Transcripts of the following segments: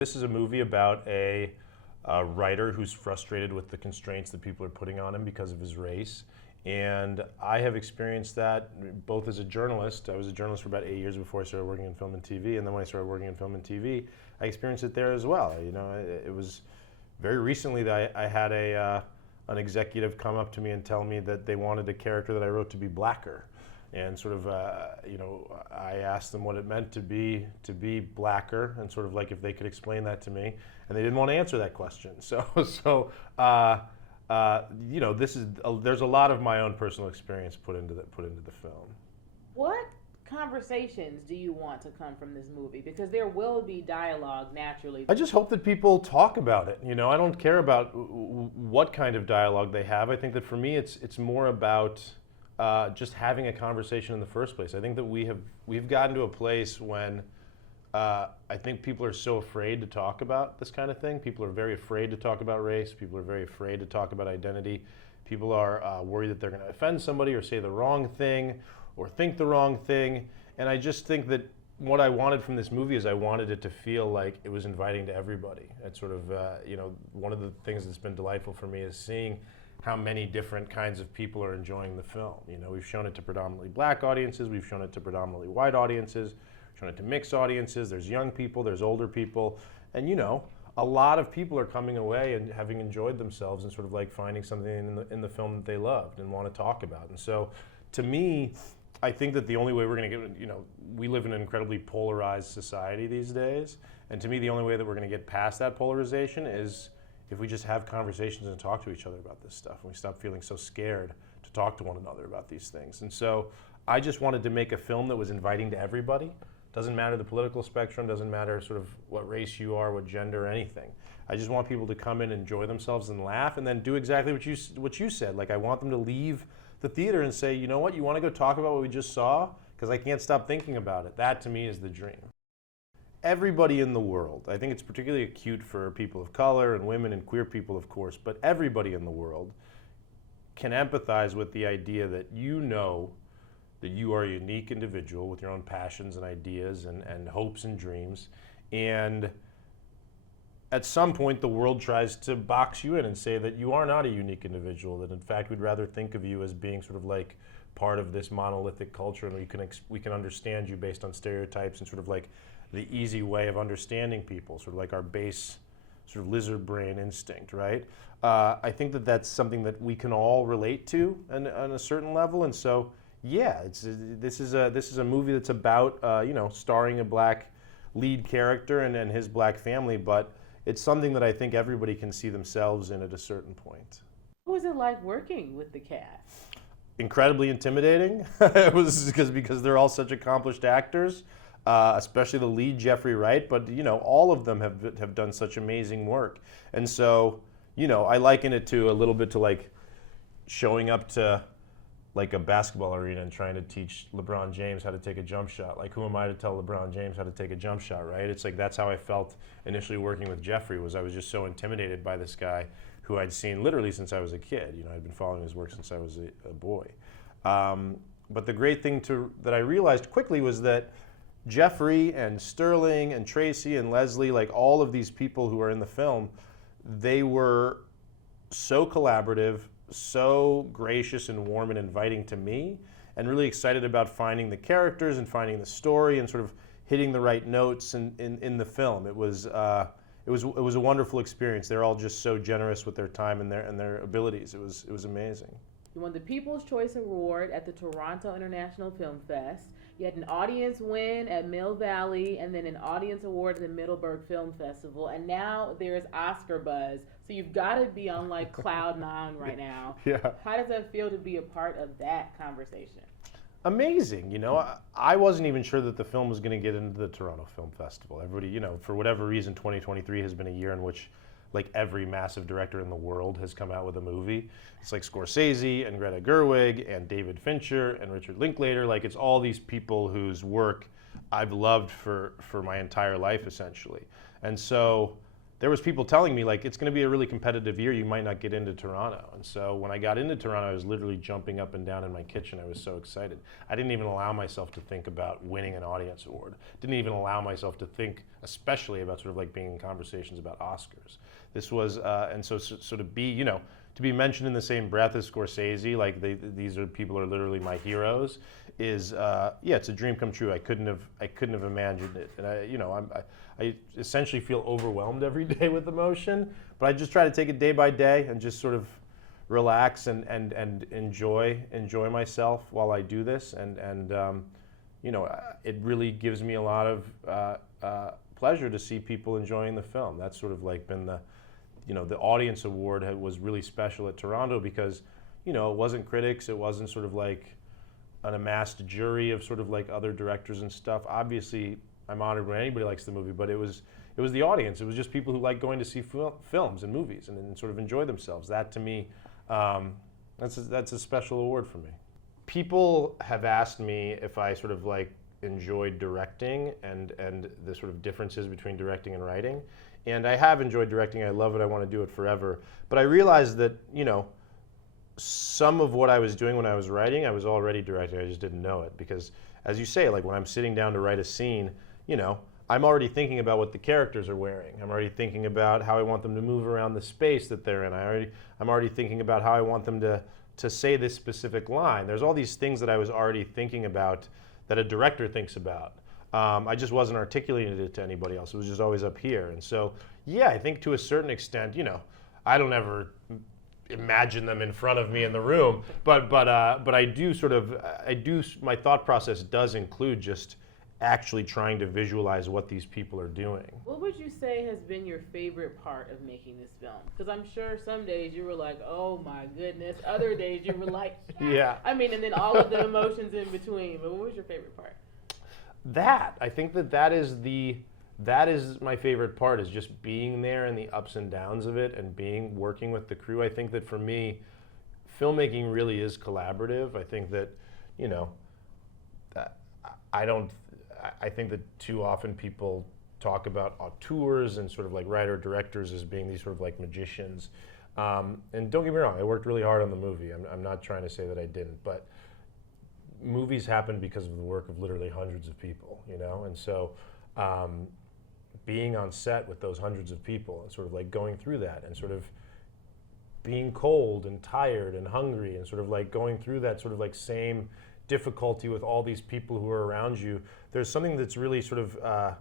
This is a movie about a writer who's frustrated with the constraints that people are putting on him because of his race. And I have experienced that both as a journalist. I was a journalist for about 8 years before I started working in film and TV. And then when I started working in film and TV, I experienced it there as well. You know, it was very recently that I had an executive come up to me and tell me that they wanted a character that I wrote to be blacker. And sort of, you know, I asked them what it meant to be blacker, and sort of like if they could explain that to me, and they didn't want to answer that question. So, you know, there's a lot of my own personal experience put into the film. What conversations do you want to come from this movie? Because there will be dialogue naturally. I just hope that people talk about it. You know, I don't care about what kind of dialogue they have. I think that for me, it's more about just having a conversation in the first place. I think that we've gotten to a place when I think people are so afraid to talk about this kind of thing. People are very afraid to talk about race. People are very afraid to talk about identity. People are worried that they're going to offend somebody or say the wrong thing or think the wrong thing. And I just think that what I wanted from this movie is I wanted it to feel like it was inviting to everybody. It's sort of, you know, one of the things that's been delightful for me is seeing how many different kinds of people are enjoying the film. You know, we've shown it to predominantly black audiences, we've shown it to predominantly white audiences, we've shown it to mixed audiences, there's young people, there's older people, and you know, a lot of people are coming away and having enjoyed themselves and sort of like finding something in the film that they loved and want to talk about. And so, to me, I think that the only way we're going to get, you know, we live in an incredibly polarized society these days, and to me the only way that we're going to get past that polarization is if we just have conversations and talk to each other about this stuff, and we stop feeling so scared to talk to one another about these things. And so I just wanted to make a film that was inviting to everybody. Doesn't matter the political spectrum, doesn't matter sort of what race you are, what gender, or anything. I just want people to come in, enjoy themselves, and laugh, and then do exactly what you said. Like, I want them to leave the theater and say, you know what, you want to go talk about what we just saw? Because I can't stop thinking about it. That, to me, is the dream. Everybody in the world, I think it's particularly acute for people of color and women and queer people, of course, but everybody in the world can empathize with the idea that you know that you are a unique individual with your own passions and ideas and hopes and dreams. And at some point, the world tries to box you in and say that you are not a unique individual, that in fact, we'd rather think of you as being sort of like part of this monolithic culture, and we can understand you based on stereotypes and sort of like the easy way of understanding people, sort of like our base sort of lizard brain instinct, right? I think that that's something that we can all relate to on a certain level, and so yeah, this is a movie that's about you know, starring a black lead character and his black family, but it's something that I think everybody can see themselves in at a certain point. What was it like working with the cast? Incredibly intimidating. It was because they're all such accomplished actors. Especially the lead, Jeffrey Wright, but you know, all of them have done such amazing work. And so, you know, I liken it to a little bit to like showing up to like a basketball arena and trying to teach LeBron James how to take a jump shot. Like, who am I to tell LeBron James how to take a jump shot, right? It's like that's how I felt initially working with Jeffrey. Was I was just so intimidated by this guy who I'd seen literally since I was a kid. You know, I'd been following his work since I was a boy. But the great thing that I realized quickly was that Jeffrey and Sterling and Tracy and Leslie, like all of these people who are in the film, they were so collaborative, so gracious and warm and inviting to me, and really excited about finding the characters and finding the story and sort of hitting the right notes in the film. It was a wonderful experience. They're all just so generous with their time and their abilities. It was amazing. You won the People's Choice Award at the Toronto International Film Fest. You had an audience win at Mill Valley, and then an audience award at the Middleburg Film Festival, and now there's Oscar buzz. So you've got to be on like cloud nine right now. Yeah. How does that feel to be a part of that conversation? Amazing. You know, I wasn't even sure that the film was going to get into the Toronto Film Festival. Everybody, you know, for whatever reason, 2023 has been a year in which like every massive director in the world has come out with a movie. It's like Scorsese and Greta Gerwig and David Fincher and Richard Linklater. Like, it's all these people whose work I've loved for my entire life, essentially. And so there was people telling me like, it's going to be a really competitive year, you might not get into Toronto. And so when I got into Toronto, I was literally jumping up and down in my kitchen. I was so excited. I didn't even allow myself to think about winning an audience award. Didn't even allow myself to think especially about sort of like being in conversations about Oscars. This was, and so to be, you know, to be mentioned in the same breath as Scorsese, like these are people who are literally my heroes, is yeah, it's a dream come true. I couldn't have imagined it, and I essentially feel overwhelmed every day with emotion, but I just try to take it day by day and just sort of relax and enjoy myself while I do this, and you know, it really gives me a lot of pleasure to see people enjoying the film. That's sort of like been the, you know, the audience award was really special at Toronto because, you know, it wasn't critics, it wasn't sort of like an amassed jury of sort of like other directors and stuff. Obviously, I'm honored when anybody likes the movie, but it was the audience. It was just people who like going to see films and movies and sort of enjoy themselves. That to me, that's a special award for me. People have asked me if I sort of like enjoyed directing and the sort of differences between directing and writing. And I have enjoyed directing. I love it. I want to do it forever. But I realized that, you know, some of what I was doing when I was writing, I was already directing. I just didn't know it because, as you say, like when I'm sitting down to write a scene, you know, I'm already thinking about what the characters are wearing. I'm already thinking about how I want them to move around the space that they're in. I'm already thinking about how I want them to say this specific line. There's all these things that I was already thinking about that a director thinks about. I just wasn't articulating it to anybody else. It was just always up here. And so, yeah, I think to a certain extent, you know, I don't ever imagine them in front of me in the room, but I do my thought process does include just actually trying to visualize what these people are doing. What would you say has been your favorite part of making this film? Because I'm sure some days you were like, oh my goodness. Other days you were like, yeah. I mean, and then all of the emotions in between. But what was your favorite part? I think that is my favorite part, is just being there and the ups and downs of it and working with the crew. I think that for me, filmmaking really is collaborative. I think that, you know, I think that too often people talk about auteurs and sort of like writer-directors as being these sort of like magicians. And don't get me wrong, I worked really hard on the movie. I'm not trying to say that I didn't, but movies happen because of the work of literally hundreds of people, you know? And so being on set with those hundreds of people and sort of like going through that and sort of being cold and tired and hungry and sort of like going through that sort of like same difficulty with all these people who are around you, there's something that's really sort of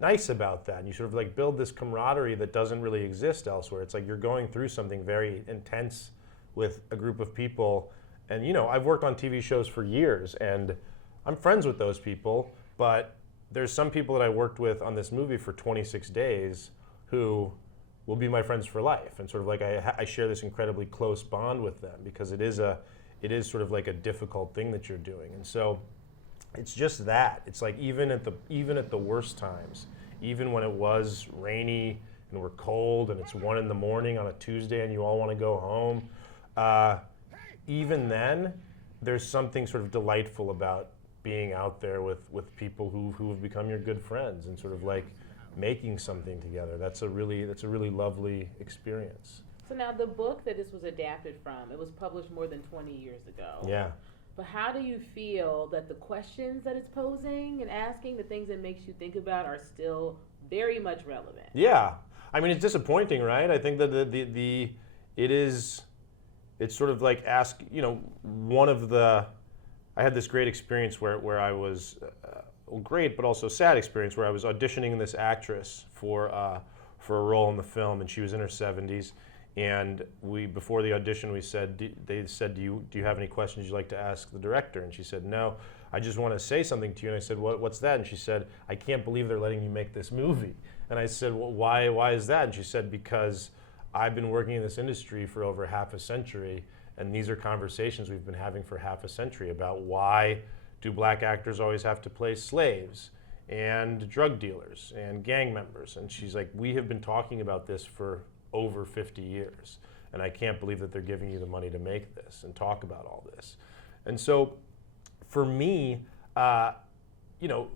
nice about that. And you sort of like build this camaraderie that doesn't really exist elsewhere. It's like you're going through something very intense with a group of people. And, you know, I've worked on TV shows for years and I'm friends with those people, but there's some people that I worked with on this movie for 26 days who will be my friends for life. And sort of like I share this incredibly close bond with them because it is sort of like a difficult thing that you're doing. And so it's just that. It's like even at the worst times, even when it was rainy and we're cold and it's 1 a.m. on a Tuesday and you all want to go home, even then, there's something sort of delightful about being out there with people who have become your good friends and sort of like making something together. That's a really lovely experience. So now the book that this was adapted from, it was published more than 20 years ago. Yeah. But how do you feel that the questions that it's posing and asking, the things it makes you think about, are still very much relevant? Yeah. I mean, it's disappointing, right? I think that it's sort of like you know, I had this great experience where I was, great but also sad experience, where I was auditioning this actress for a role in the film, and she was in her 70s. And before the audition, they said, do you have any questions you'd like to ask the director? And she said, no, I just want to say something to you. And I said, what's that? And she said, I can't believe they're letting you make this movie. And I said, well, why is that? And she said, because I've been working in this industry for over half a century, and these are conversations we've been having for half a century about why do black actors always have to play slaves and drug dealers and gang members? And she's like, we have been talking about this for over 50 years, and I can't believe that they're giving you the money to make this and talk about all this. And so for me, you know,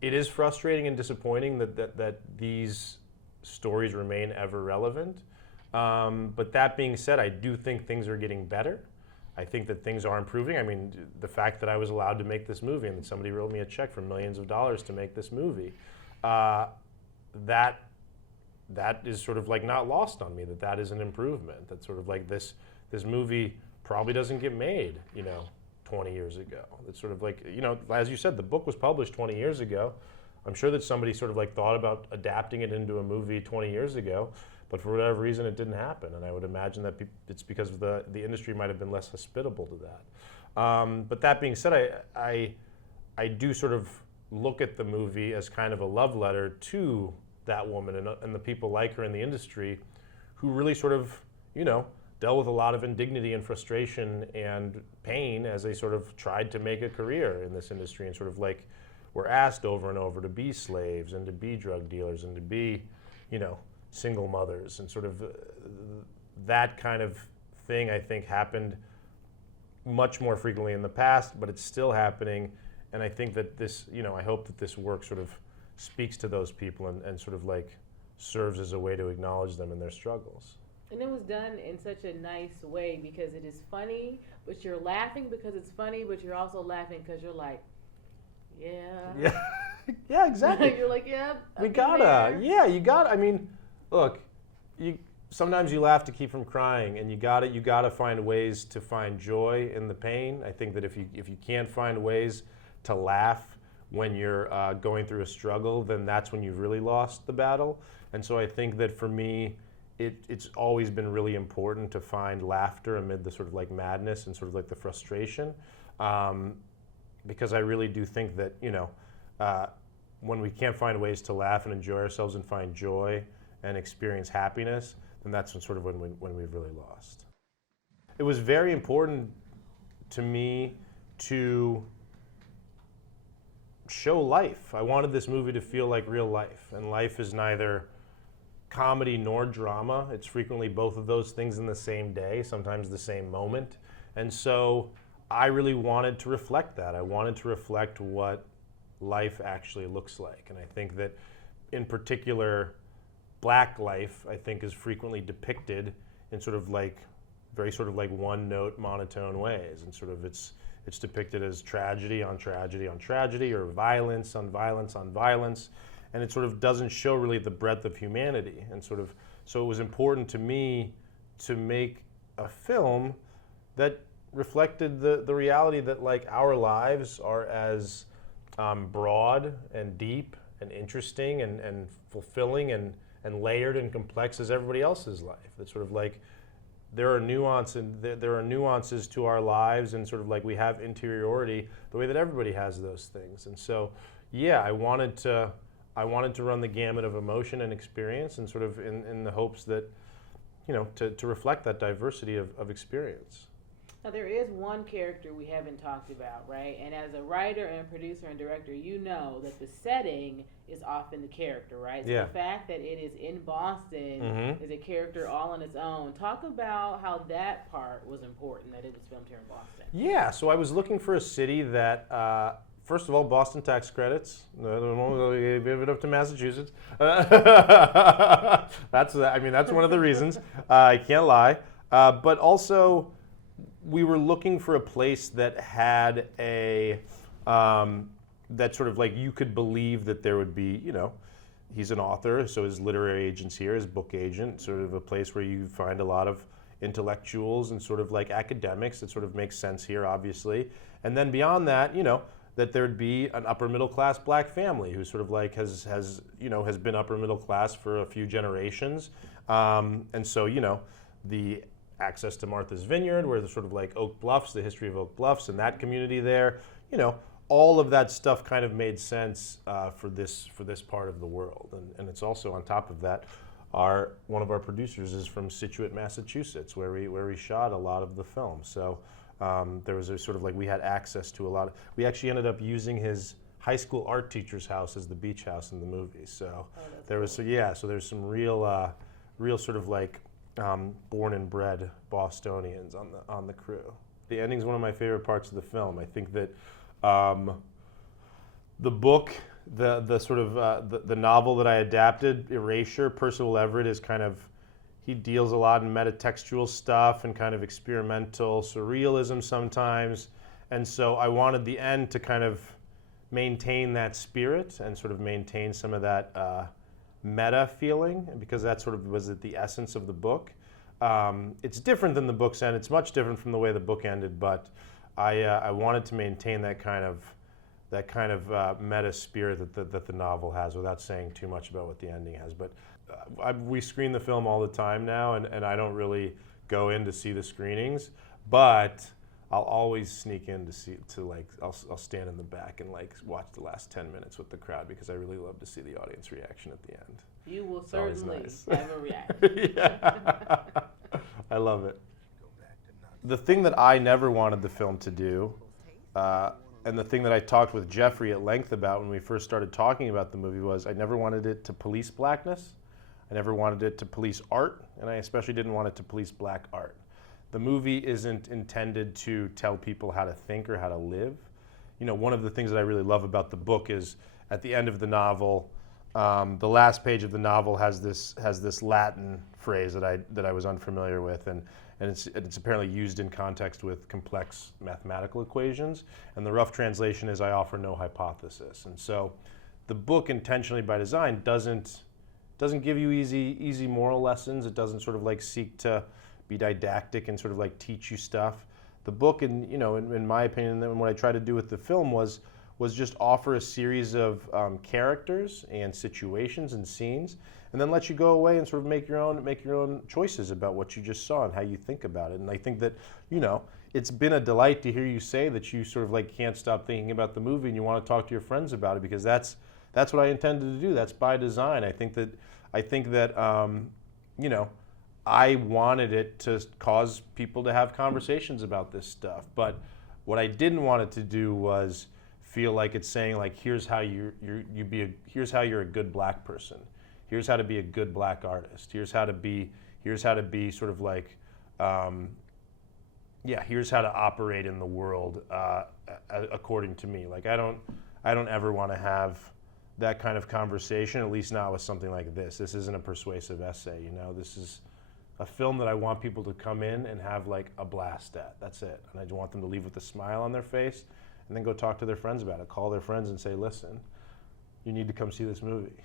it is frustrating and disappointing that these stories remain ever relevant. But that being said, I do think things are getting better. I think that things are improving. I mean, the fact that I was allowed to make this movie and that somebody wrote me a check for millions of dollars to make this movie, that is sort of like not lost on me, that is an improvement. That sort of like this movie probably doesn't get made, 20 years ago. It's sort of like, as you said, the book was published 20 years ago. I'm sure that somebody sort of like thought about adapting it into a movie 20 years ago, but for whatever reason it didn't happen. And I would imagine that it's because of the industry might have been less hospitable to that. But that being said, I do sort of look at the movie as kind of a love letter to that woman and the people like her in the industry who really sort of, dealt with a lot of indignity and frustration and pain as they sort of tried to make a career in this industry and sort of like were asked over and over to be slaves and to be drug dealers and to be, single mothers, and sort of that kind of thing I think happened much more frequently in the past, but it's still happening. And I think that this, I hope that this work sort of speaks to those people and sort of like serves as a way to acknowledge them and their struggles. And it was done in such a nice way because it is funny, but you're laughing because it's funny, but you're also laughing because you're like, yeah. Yeah, exactly. You're like, yeah. We gotta. Yeah, you gotta. I mean, look, sometimes you laugh to keep from crying, and you gotta find ways to find joy in the pain. I think that if you can't find ways to laugh when you're going through a struggle, then that's when you've really lost the battle. And so I think that for me, it's always been really important to find laughter amid the sort of like madness and sort of like the frustration, because I really do think that when we can't find ways to laugh and enjoy ourselves and find joy and experience happiness, then that's when we've really lost. It was very important to me to show life. I wanted this movie to feel like real life, and life is neither comedy nor drama. It's frequently both of those things in the same day, sometimes the same moment. And so I really wanted to reflect that. I wanted to reflect what life actually looks like. And I think that in particular, Black life, I think, is frequently depicted in sort of like very sort of like one-note monotone ways. And sort of it's depicted as tragedy on tragedy on tragedy, or violence on violence on violence. And it sort of doesn't show really the breadth of humanity. And sort of, so it was important to me to make a film that reflected the reality that like our lives are as broad and deep and interesting and fulfilling and layered and complex as everybody else's life. That sort of like there are nuances to our lives, and sort of like we have interiority the way that everybody has those things. And so, yeah, I wanted to run the gamut of emotion and experience, and sort of in the hopes that, to reflect that diversity of experience. Now, there is one character we haven't talked about, right? And as a writer and producer and director, you know that the setting is often the character, right? So yeah. The fact that it is in Boston is a character all on its own. Talk about how that part was important, that it was filmed here in Boston. Yeah, so I was looking for a city that, first of all, Boston tax credits. Give it up to Massachusetts. That's one of the reasons. I can't lie. But also, we were looking for a place that had that sort of like you could believe that there would be, he's an author, so his literary agent's here, his book agent, sort of a place where you find a lot of intellectuals and sort of like academics. That sort of makes sense here, obviously. And then beyond that, that there'd be an upper middle class Black family who sort of like has been upper middle class for a few generations. And so, the access to Martha's Vineyard, where there's sort of like Oak Bluffs, the history of Oak Bluffs and that community there, all of that stuff kind of made sense for this part of the world. And it's also, on top of that, one of our producers is from Scituate, Massachusetts, where we shot a lot of the film. So there was a sort of like, we had access to we actually ended up using his high school art teacher's house as the beach house in the movie. So there's some real sort of like born and bred Bostonians on the crew. The ending's one of my favorite parts of the film. I think that the book the sort of the novel that I adapted, Erasure, Percival Everett is kind of, he deals a lot in metatextual stuff and kind of experimental surrealism sometimes. And so I wanted the end to kind of maintain that spirit and sort of maintain some of that meta feeling, because that sort of was at the essence of the book. It's different than the book's end. It's much different from the way the book ended, but I wanted to maintain that kind of meta spirit that the novel has, without saying too much about what the ending has. But we screen the film all the time now, and I don't really go in to see the screenings, but I'll always sneak in I'll stand in the back and like watch the last 10 minutes with the crowd, because I really love to see the audience reaction at the end. You will It's always certainly nice. have a reaction. Yeah. I love it. The thing that I never wanted the film to do, and the thing that I talked with Jeffrey at length about when we first started talking about the movie, was I never wanted it to police blackness. I never wanted it to police art, and I especially didn't want it to police black art. The movie isn't intended to tell people how to think or how to live. You know, one of the things that I really love about the book is at the end of the novel, the last page of the novel has this Latin phrase that I was unfamiliar with, and it's apparently used in context with complex mathematical equations. And the rough translation is, "I offer no hypothesis." And so, the book, intentionally by design, doesn't give you easy moral lessons. It doesn't sort of like seek to be didactic and sort of like teach you stuff. The book, in my opinion, and what I tried to do with the film was just offer a series of characters and situations and scenes, and then let you go away and sort of make your own choices about what you just saw and how you think about it. And I think that, it's been a delight to hear you say that you sort of like can't stop thinking about the movie and you want to talk to your friends about it, because that's what I intended to do. That's by design. I think that I wanted it to cause people to have conversations about this stuff. But what I didn't want it to do was feel like it's saying, like, here's how here's how you're a good black person. Here's how to be a good black artist. Here's how to be sort of like, here's how to operate in the world according to me. Like, I don't ever want to have that kind of conversation, at least not with something like this. This isn't a persuasive essay, This is a film that I want people to come in and have like a blast at. That's it. And I just want them to leave with a smile on their face and then go talk to their friends about it. Call their friends and say, listen, you need to come see this movie.